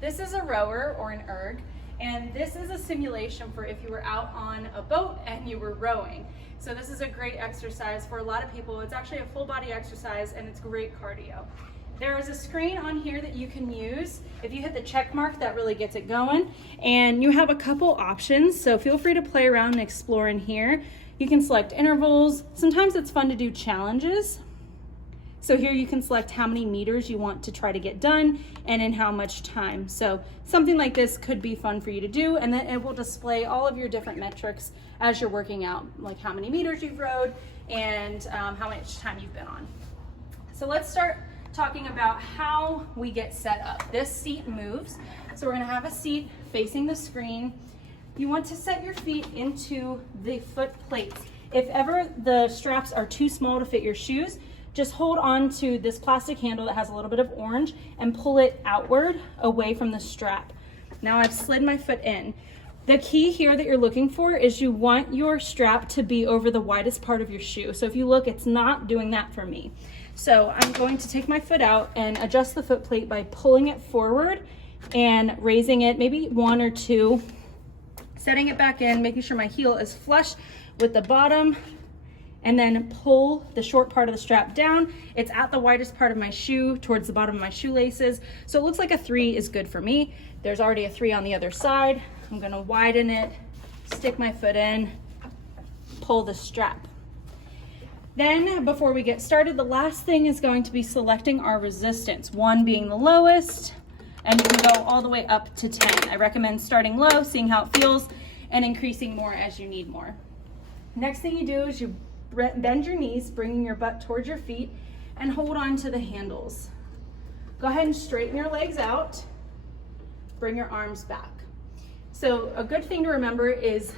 This is a rower or an erg, and this is a simulation for if you were out on a boat and you were rowing. So this is a great exercise for a lot of people. It's actually a full body exercise and it's great cardio. There is a screen on here that you can use. If you hit the check mark, that really gets it going. And you have a couple options, so feel free to play around and explore in here. You can select intervals. Sometimes it's fun to do challenges. So here you can select how many meters you want to try to get done and in how much time. So something like this could be fun for you to do, and then it will display all of your different metrics as you're working out, like how many meters you've rowed and how much time you've been on. So let's start talking about how we get set up. This seat moves. So we're gonna have a seat facing the screen. You want to set your feet into the foot plates. If ever the straps are too small to fit your shoes, just hold on to this plastic handle that has a little bit of orange and pull it outward away from the strap. Now I've slid my foot in. The key here that you're looking for is you want your strap to be over the widest part of your shoe. So if you look, it's not doing that for me. So I'm going to take my foot out and adjust the foot plate by pulling it forward and raising it maybe 1 or 2, setting it back in, making sure my heel is flush with the bottom, and then pull the short part of the strap down. It's at the widest part of my shoe towards the bottom of my shoelaces. So it looks like a 3 is good for me. There's already a 3 on the other side. I'm gonna widen it, stick my foot in, pull the strap. Then before we get started, the last thing is going to be selecting our resistance, 1 being the lowest, and you can go all the way up to 10. I recommend starting low, seeing how it feels, and increasing more as you need more. Next thing you do is you bend your knees, bringing your butt towards your feet, and hold on to the handles. Go ahead and straighten your legs out, bring your arms back. So a good thing to remember is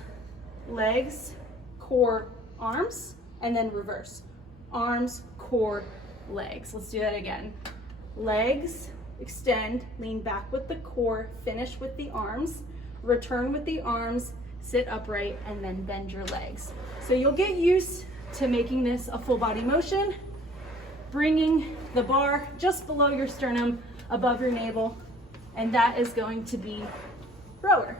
legs, core, arms, and then reverse. Arms, core, legs. Let's do that again. Legs, extend, lean back with the core, finish with the arms, return with the arms, sit upright, and then bend your legs. So you'll get used to making this a full body motion, bringing the bar just below your sternum, above your navel, and that is going to be rower.